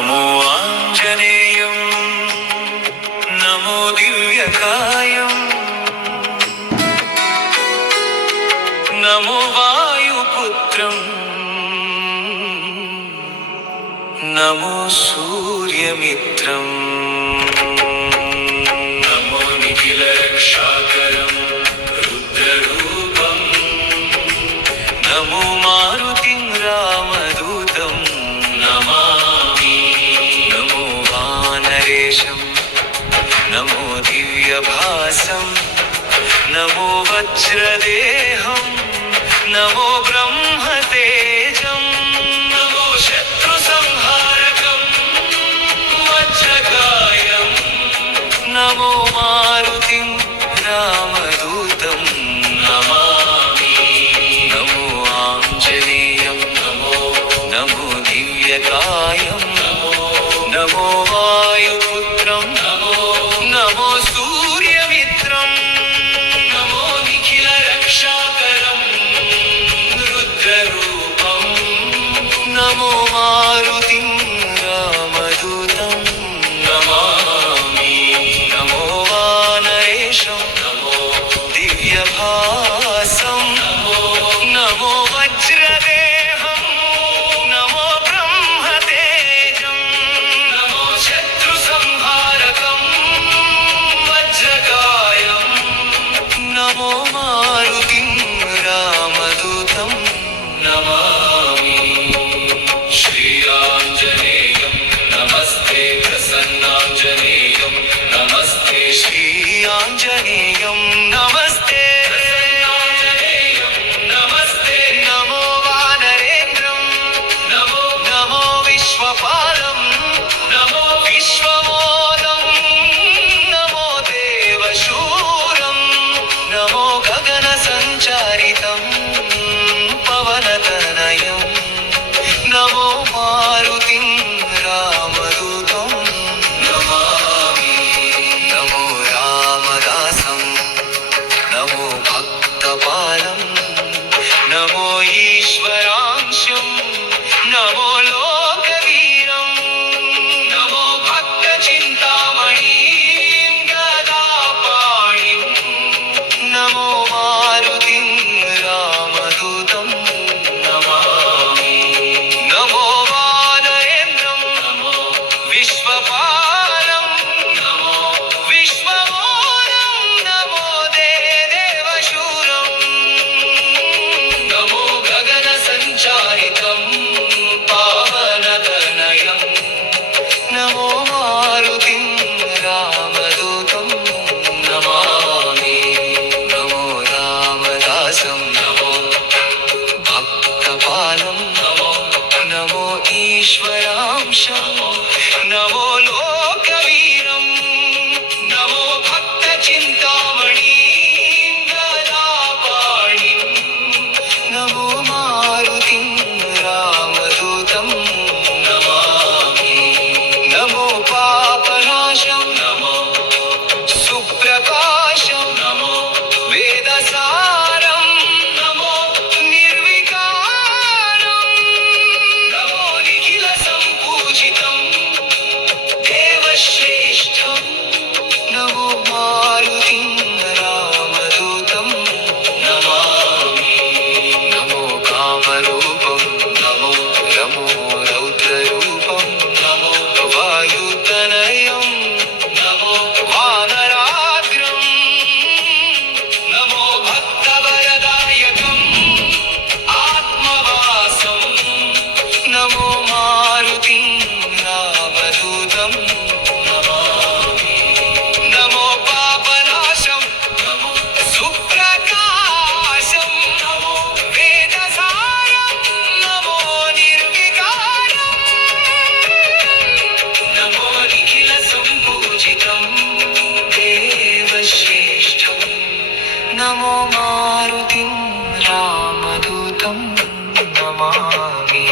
नमो आञ्जनेयं नमो दिव्यकायं नमो वायुपुत्रं नमो सूर्यमित्रम् नमो निखिलरक्षाकरं रुद्ररूपं नमो मारुतिं रामदूतं नमामि नमो वानरेशं नमो दिव्यभासं नमो वज्रदेहं नमो ब्रह्मतेजं नमो शत्रुसंहारकं वज्रकायं नमो मारुतिं रामदूतं नमामि नमो आञ्जनेयं नमो दिव्यकायं नमो वायुपुत्रं नमो सूर्यमित्रं नमो निखिलरक्षाकरं रुद्ररूपं नमो मारुतिं रामदूतं नमामि नमो वानरेशं दिव्यभासं नमो वज्रदेहं नमो ब्रह्मतेजं नमो शत्रुसंहारकं वज्रकायं नमो मारुतिं रामदूतं नमामि श्रीआञ्जनेयं नमस्ते प्रसन्नाञ्जनेयं नमस्ते श्रीआञ्जनेयं नमस्ते प्रसन्नाञ्जनेयं नमस्ते नमो वानरेन्द्रं नमो विश्वपालं नमो विश्वमोदं नमो देवशूरं नमो गगनसञ्चारितं पवनतनयं नमो मारुतिं रामदूतं नमामि नमो रामदासं नमो भक्तपालं नमो ईश्वरांशं नमो लोकवीरं नमो भक्तचिन्तामणिं गदापाणिं नमो मारुतिं रामदूतं नमामि नमो वानरेन्द्रं विश्वपालं विश्वमोदं नमो देवशूरं नमो गगनसञ्चारितं पावनतनयं नमो मारुतिं रामदूतं नमामि नमो रामदासं भक्तपालं नमो ईश्वरांशं नमो लोकवीरं नमो भक्तचिन्तामणिं गदापाणिं नमो मारुतिं रामदूतं नमामि नमो पापनाशं सुप्रकाशं वेदसारं निर्विकारं नमो निखिलसम्पूजितं देवश्रेष्ठं नमो मारुतिं रामदूतं नमामि नमो कामरूपं नमो रौद्ररूपं वायुतनयं नमो वानराग्रं नमो भक्तवरदायकम् आत्मवासं नमो मारुतिं रामदूतं नमामि नमो पापनाशं सुप्रकाशं वेदसारं नमो निर्विकारं नमो निखिलसम्पूजितं देवश्रेष्ठं नमो मारुतिं रामदूतं नमामि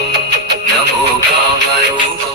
नमो कामरूपं